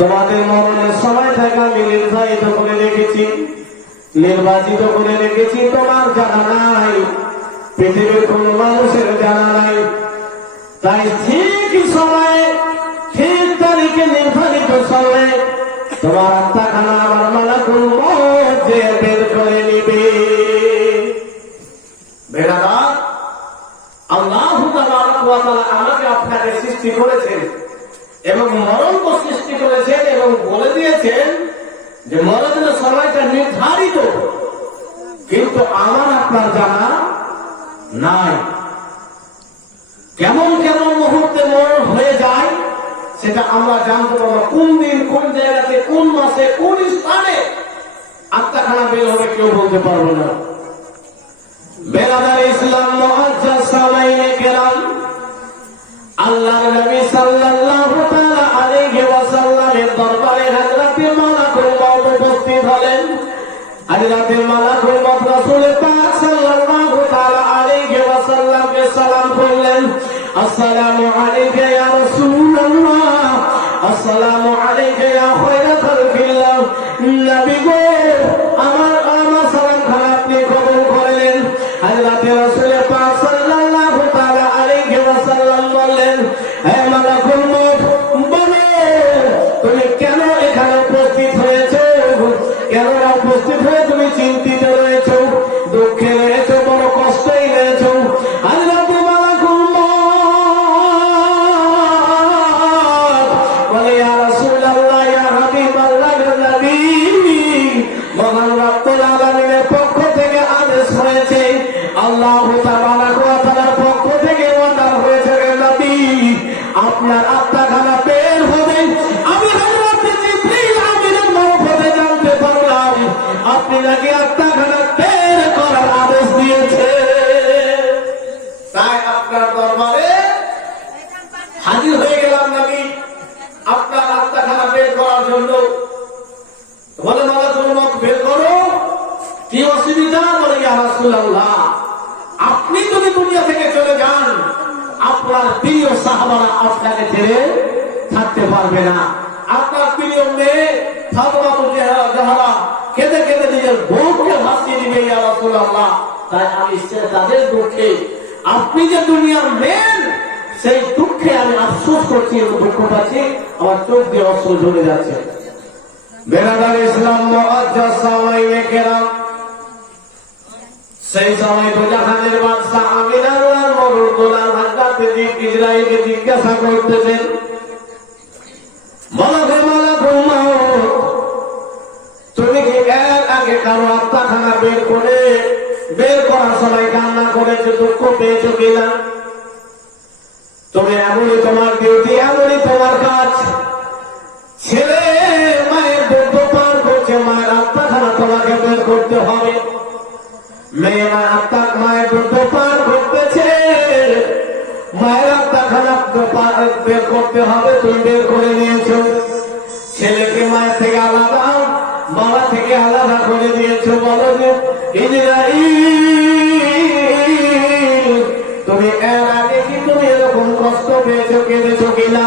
তোমাদের মরণের সময় থেকে আমি নির্ধারিত করে রেখেছি, নির্বাচিত করে রেখেছি। তোমার জানা নাই, পৃথিবীর কোন মানুষের জানা নাই। তাই ঠিক সময়ে, ঠিক তারিখে, নির্ধারিত সময়ে তোমার আত্মাখানা আমার মালাকুল মউত যে বের করে নিবে। বেরাদা, আল্লাহু তাবারাক ওয়া তাআলা আমাকে আপনাকে সৃষ্টি করেছেন এবং মরণকে সৃষ্টি করেছেন এবং বলে দিয়েছেন যে মরণের সময়টা নির্ধারিত, কিন্তু আমার আপনার জানা নাই। কেমন কেমন মুহূর্তে মরণ হয়ে যায় সেটা আমরা জানতে পারবো। কোন দিন, কোন জায়গাতে, কোন মাসে, কোন স্থানে আত্মাখানা বের হবে কেউ বলতে পারবো না। বেরাদার ইসলাম মুআজ্জাজ সামাইয়ে কেরাম, আল্লাহর নবী সাল্লাল্লাহু তাআলা আলাইহি ওয়াসাল্লামের দরবারে হযরতে মালাকুল মউত উপস্থিত হলেন। হযরতে মালাকুল মউত রাসূল পাক সাল্লাল্লাহু তাআলা আলাইহি ওয়াসাল্লামকে সালাম করলেন। আসসালামু আলাইকা ইয়া রাসূলুল্লাহ, আসসালামু আলাইকা ইয়া খায়রা খালকিল্লাহ। নবী গো, আমার সালাম খানা আপনি কবুল করলেন। হযরতে রাসূল পাক সাল্লাল্লাহু তাআলা আলাইহি ওয়াসাল্লাম বললেন, হে মালাকুল মউত, বলো তুমি কেন এখানে উপস্থিত হয়েছো? কেন উপস্থিত হয়ে তুমি চিন্তিত রয়েছো, দুঃখে রয়েছো, বড় কষ্টই রয়েছো? হযরতে মালাকুল মউত বলে, ইয়া রাসূলুল্লাহ, ইয়া হাবিবাল্লাহ, ইয়া নবী, মহান রব্বুল আলামিনের পক্ষ থেকে আদেশ হয়েছে, আল্লাহু তাবারাক ওয়া তাআলার পক্ষ থেকে অর্ডার হয়েছে, নবী আপনার আত্মাখানা বের হবে। আমি হযরতে জিবরীল আমিনের মারফতে জানতে পারলাম আপনি নাকি আত্মাখানা বের করার আদেশ দিয়েছে। তাই আপনার দরবারে হাজির হয়ে গেলাম নবী, আপনার আত্মাখানা বের করার জন্য। বলে, মালাকুল মউত বের করো, কি অসুবিধা? বলে, ইয়া রাসূলুল্লাহ, আপনি যদি দুনিয়া থেকে চলে যান, আপনার প্রিয় সাহাবারা আপনাকে ছেড়ে থাকতে পারবে না। আপনার প্রিয় মেয়ে ফাতেমাতুল জাহরা কেঁদে কেঁদে নিজের বুককে ভাসিয়ে দিবে, ইয়া রাসূলুল্লাহ। তাই আমি তাদের দুঃখে, আপনি যে দুনিয়ার মেন, সেই দুঃখে আমি আফসোস করছি এবং দুঃখ পাচ্ছি, আমার চোখ দিয়ে অশ্রু ঝরে যাচ্ছে। বেরাদার ইসলাম মুআজ্জাজ সামাইয়ে কেরাম, সেই সময় তো জাহানের বাদশা আমির আল্লাহর মরুর গোলাম হযরত ইসরাঈলকে জিজ্ঞাসা করতেছেন, মালাকুল মউত, তুমি কি এর আগে কারো আত্মাখানা বের করার সময় কান্না করেছো, দুঃখ পেয়েছো কিনা? তুমি এমনই তোমার ডিউটি, এমনই তোমার কাজ। ছেলে মায়ের দুঃখ পার করছে, মায়ের আত্মাখানা তোমাকে বের করতে হবে। মেয়েরা মায়ের দুঃখ পার করতেছে, মায়ের আত্মাখানা বের করতে হবে, তুমি বের করে নিয়েছো। ছেলেকে মায়ের থেকে আলাদা, বাবা থেকে আলাদা করে দিয়েছো। বলো যে ইসরাঈল, তুমি এর আগে কি তুমি এরকম কষ্ট পেয়েছো, কেঁদেছো কিনা?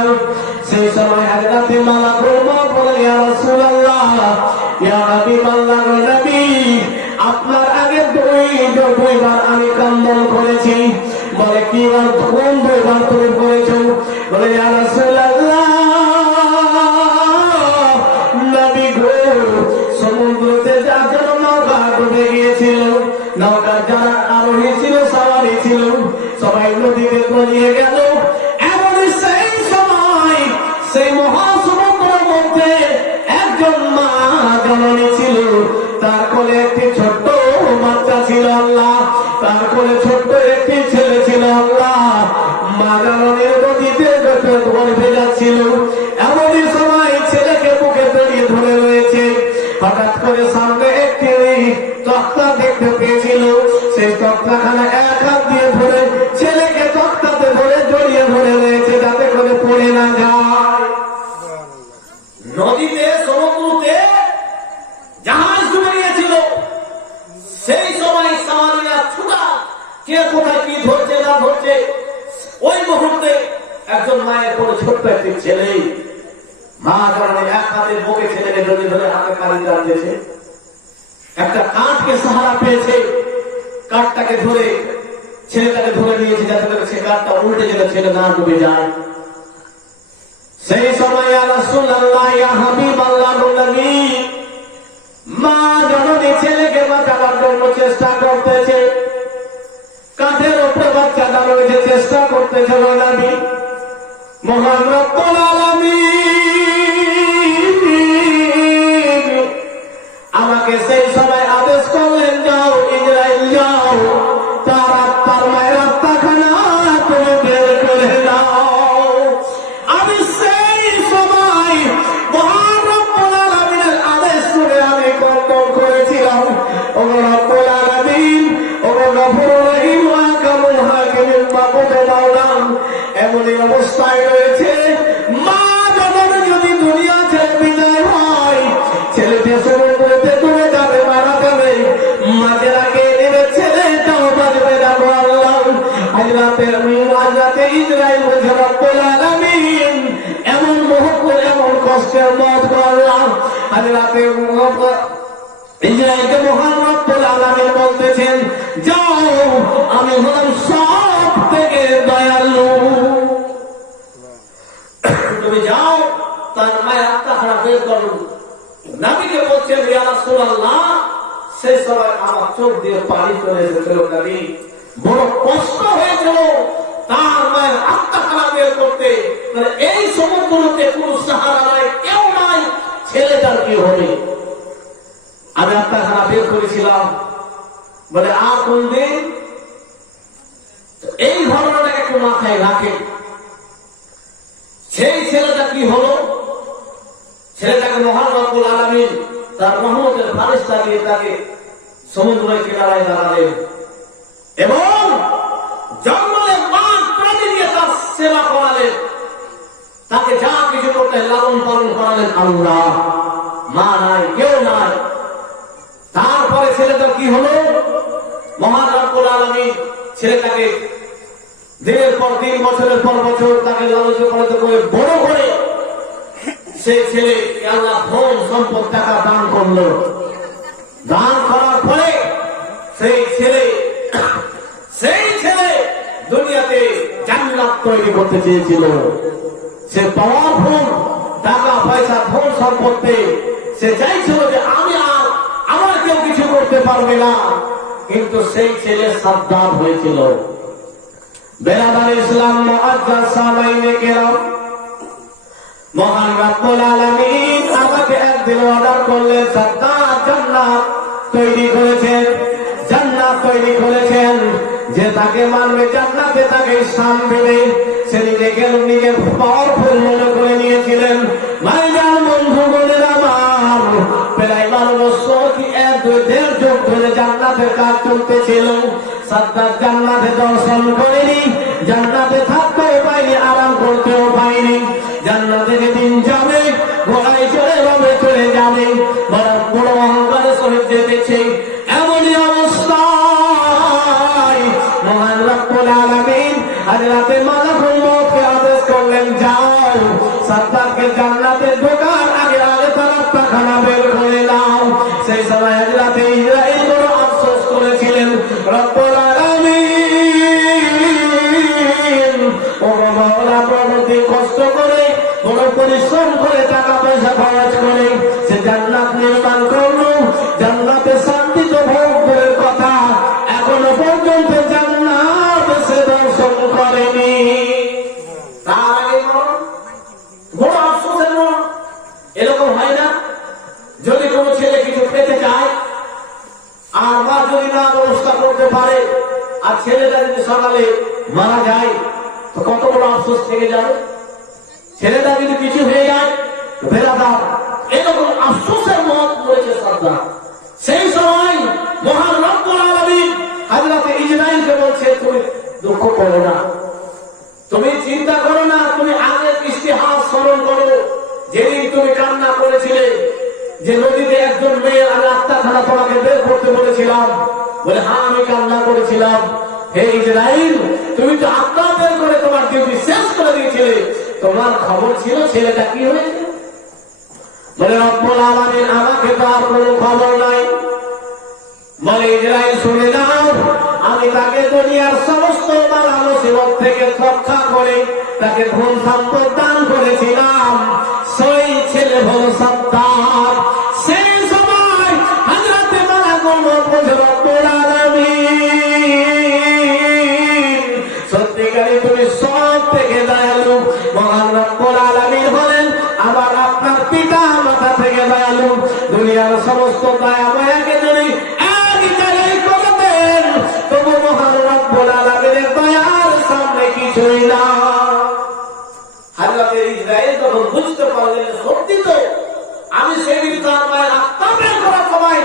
সেই সময় হযরতে মালাকুল মউত বলে, ইয়া রাসূলুল্লাহ, ইয়া হাবিবাল্লাহ, নবী আপনার আগে দুইবার আমি কান্দন করেছি। বলে, কি কোন দুইবার তুমি করেছো? বলে, ইয়া রাসূলুল্লাহ, নবী গো, সমুদ্রতে যার জন্য নৌকা ডুবে গিয়েছিল, নৌকার যারা আরোহী ছিল, সাওয়ারি ছিল, সবাই নদীতে তলিয়ে গেল। এমন সেই সময় সেই মহাসমুদ্রের মধ্যে একজন মা জননী ছিল, তার কোলে একটি ছোট্ট বাচ্চা ছিল, আল্লাহ, তার কোলে ছোট্ট একটি ছেলে ছিল, আল্লাহ। মা জননীর গতিতে গর্ভে যাচ্ছিল। এমনই সময় ছেলেকে বুকে জড়িয়ে ধরে রয়েছে। হঠাৎ করে সামনে একটি তক্তা দেখতে পেয়েছিল, সেই তক্তাখানা এক হাত দিয়ে ধরে ছেলেকে তক্তাতে ধরে জড়িয়ে ধরে রয়েছে, যাতে করে পড়ে না যায়। নদীতে, সমুদ্রতে জাহাজ ডুবে গিয়েছিল। সেই সময় সাওয়ারিরা ছুটা, কে কোথায় কি ধরছে না ধরছে। ওই মুহূর্তে একজন মায়ের কোলে ছোট্ট একটি ছেলে মা যখন এক হাতে বুকে ছেলেকে ধরে ধরে হাতে পানি টানতেছে, একটা কাঠকে সাহারা পেয়েছে, কাঠটাকে ধরে ছেলেটাকে ধরে নিয়েছে যাতে করে সে কাঠটা উল্টে যেন ছেলে না ডুবে যায়। সেই সময় ইয়া রাসূলুল্লাহ ইয়া হাবিবাল্লাহ নবী, মা জননী ছেলেকে বাঁচাবার জন্য চেষ্টা করতেছে, কাঠের উপরে বাচ্চা দাঁড়িয়ে চেষ্টা করতেছে। নবী মহান রব্বুল আলামিন আমাকে সেই সময় আদেশ করলেন, যাও ইসরাইল যাও, তার আত্মার মায়ের আত্মাখানা তুমি বের করে দাও। আমি সেই সময় মহান রব্বুল আলামিনের আদেশ শুনে আমি কর্তন করেছিলাম, ও রব্বুল আলামিন, ও গফুরুর রহিম ওয়া কামুল হাকিমিন মাবুদে মাওলানা, এমনই অবস্থায় রয়েছে মা যখন যদি দুনিয়া ছেড়ে বিদায় হয়, ছেলেটি সমুদ্রেতে ডুবে যাবে, মারা যাবে, মাঝে রাখে নেবে, ছেলেটাও বাঁচবে না। আল্লাহ আজরাতে ইসরাইল বলছে, রব্বুল আলামিন এমন মুহূর্তে এমন কষ্টের মত করলাম। আজরাতে ইসরাইলকে মহান রব্বুল আলামিন বলতেছেন, যাও আমি হলাম সব থেকে দয়ালু, তুমি যাও তার মায়ের আত্মাখানা বের করো। নবীকে বলছেন, ইয়া রাসূলুল্লাহ সেই সময় আমার চোখ দিয়ে পানি চলে এসেছিল। নবী বড় কষ্ট হয়েছিল তার মায়ের আত্মাখানা বের করতে। এই সমুদ্রতে কোনো সাহারা নাই, কেউ নাই, ছেলেটার কি হবে? আমি আত্মাখানা বের করেছিলাম, বলে আর কোন দিন এই ঘটনাটা একটু মাথায় রাখে। সেই ছেলেটা কি হলো? ছেলেটাকে মহান রব্বুল আলামিন তার রহমতের ফারেশতা দিয়ে তাকে সমুদ্রের কিনারায় দাঁড়ালেন এবং জঙ্গলে বাঘ প্রাণী দিয়ে তার সেবা করালেন, তাকে যা কিছু করতে লালন পালন করালেন আল্লাহ। মা নাই, কেউ নাই। তারপরে ছেলেটা কি হলো? মহান রব্বুল আলামিন ছেলেটাকে দিনের পর দিন, বছরের পর বছর তাকে লালন পালন করে বড় করে সেই ছেলে আল্লাহ ধন সম্পদ টাকা দান করলো। দান করার পরে সেই ছেলে দুনিয়াতে জান্নাত তৈরি করতে চেয়েছিল। সে পাওয়ারফুল, টাকা পয়সা ধন সম্পত্তি, সে চাইছিল যে আমি আর আমার কেউ কিছু করতে পারবে না, কিন্তু সেই ছেলে সাবধান হয়েছিল। বেরাদার ইসলাম মুআজ্জাজ সামাইনে কেরাম, মহান রব্বুল আলামিন আমাকে একদিন অর্ডার করলেন, সাদ্দাত জান্নাত তৈরি করেছেন, জান্নাত তৈরি করেছেন। যে তাকে মানবে জান্নাতে তাকে স্থান দেবে। সে নিজেকে নিজের পাওয়ারফুল মনে করে নিয়েছিলেন। ভাইজান, বন্ধু বোনেরা আমার, প্রায় 12 বছর কি 1-2 যুগ ধরে জান্নাতের কাজ চলতেছিল। সাদ্দাত জান্নাতে দর্শন করেনি, জান্নাতে থাকতেও পায়নি, আরাম করতেও পায়নি। জান্নাতে যেদিন যাবে ঘোড়ায় চড়ে ভাবে চলে যাবে, বড় অহংকারের সহিত যেতেছে। এমনই অবস্থায় মহান রব্বুল আলামিন হযরতে মালাকুল মউতকে আদেশ করলেন, যাও সাদ্দাতকে জান্নাতে ঢোকার আগে তার আত্মাখানা বের করে দাও। সেই সময় হযরতে ইসরাইল বড় আফসোস করেছিলেন, রব্বুল আলামিন ও মাওলা প্রভৃতি কষ্ট করে বড় পরিশ্রম করে টাকা পয়সা খরচ করে সে জান্নাত নির্মাণ করলো, জান্নাতে শান্তি তো ভোগ করার কথা, এখনো পর্যন্ত জান্নাত সে দর্শন করেনি। তার আগে বড় আফসোসের মন। এরকম হয় না? যদি কোনো ছেলে কিছু পেতে চায় আর মা যদি না ব্যবস্থা করতে পারে, আর ছেলেটা যদি সকালে মারা যায়, তো কত বড় আফসোস থেকে যাবে। ছেলেটা যদি কিছু হয়ে যায়, বেরাদার এরকম আফসোসের মত করেছে সাদ্দাত। সেই সময় মহান রব্বুল আলামিন হযরত ইসরাইলকে বলছে, তুমি দুঃখ করো না, তুমি চিন্তা করো না, তুমি আগের ইতিহাস স্মরণ করো। যেদিন তুমি কান্না করেছিলে যে নদীতে একজন মেয়ে আমি আত্মাখানা তোমাকে বের করতে বলেছিলাম, বলে হ্যাঁ আমি কান্না করেছিলাম। হে ইসরাইল, তুমি তো আত্মা বের করে তোমার ডিউটি শেষ করে দিয়েছিলে, তোমার খবর ছিল ছেলেটা কি হয়েছে? বলে রব্বুল আলামিন আমাকে তো আর কোনো খবর নাই। বলে ইসরাইল শুনে নাও, আমি তাকে দুনিয়ার সমস্ত বালা মুসিবত থেকে রক্ষা করে তাকে ধন সম্পদ দান করেছিলাম। সেই ছেলে হলো সাদ্দাত। সেই সময় হযরতে মালাকুল মউত বলে রব্বুল আলামিন সত্যিকারই তুমি সব থেকে দয়ালু। মহান রব্বুল আলামিন হলেন আবার আপনার পিতা মাতা থেকে দয়ালু। দুনিয়ার সমস্ত দয়া মায়াকে যদি এক জায়গায় করে দেন তবু মহান রব্বুল আলামিনের দয়ার সামনে কিছুই না। হযরতে ইসরাইল যখন বুঝতে পারলেন সত্যি তো, আমি সেদিন তার মায়ের আত্মা বের করার সময়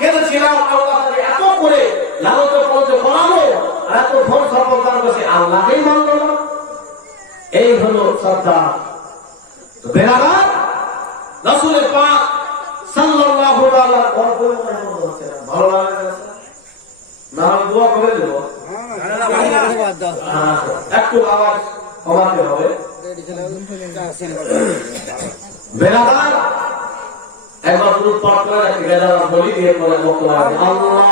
কেঁদেছিলাম, আল্লাহ তাকে এত করে লালন পালন করালো আর এত ধন সম্পদ দান করেছে, আল্লাহকেই মানল না। এই হলো শ্রদ্ধা। বেরারা রাসূলের পাক সাল্লাল্লাহু আলাইহি ওয়াসাল্লাম ভালো লাগে না? আমি দোয়া করে দেব, একটু আওয়াজ কমাতে হবে। বেরাদার একবার পুরো পাঠ করে রাখি, বেরাদার বলি দিয়ে পরে বক্তব্য আল্লাহ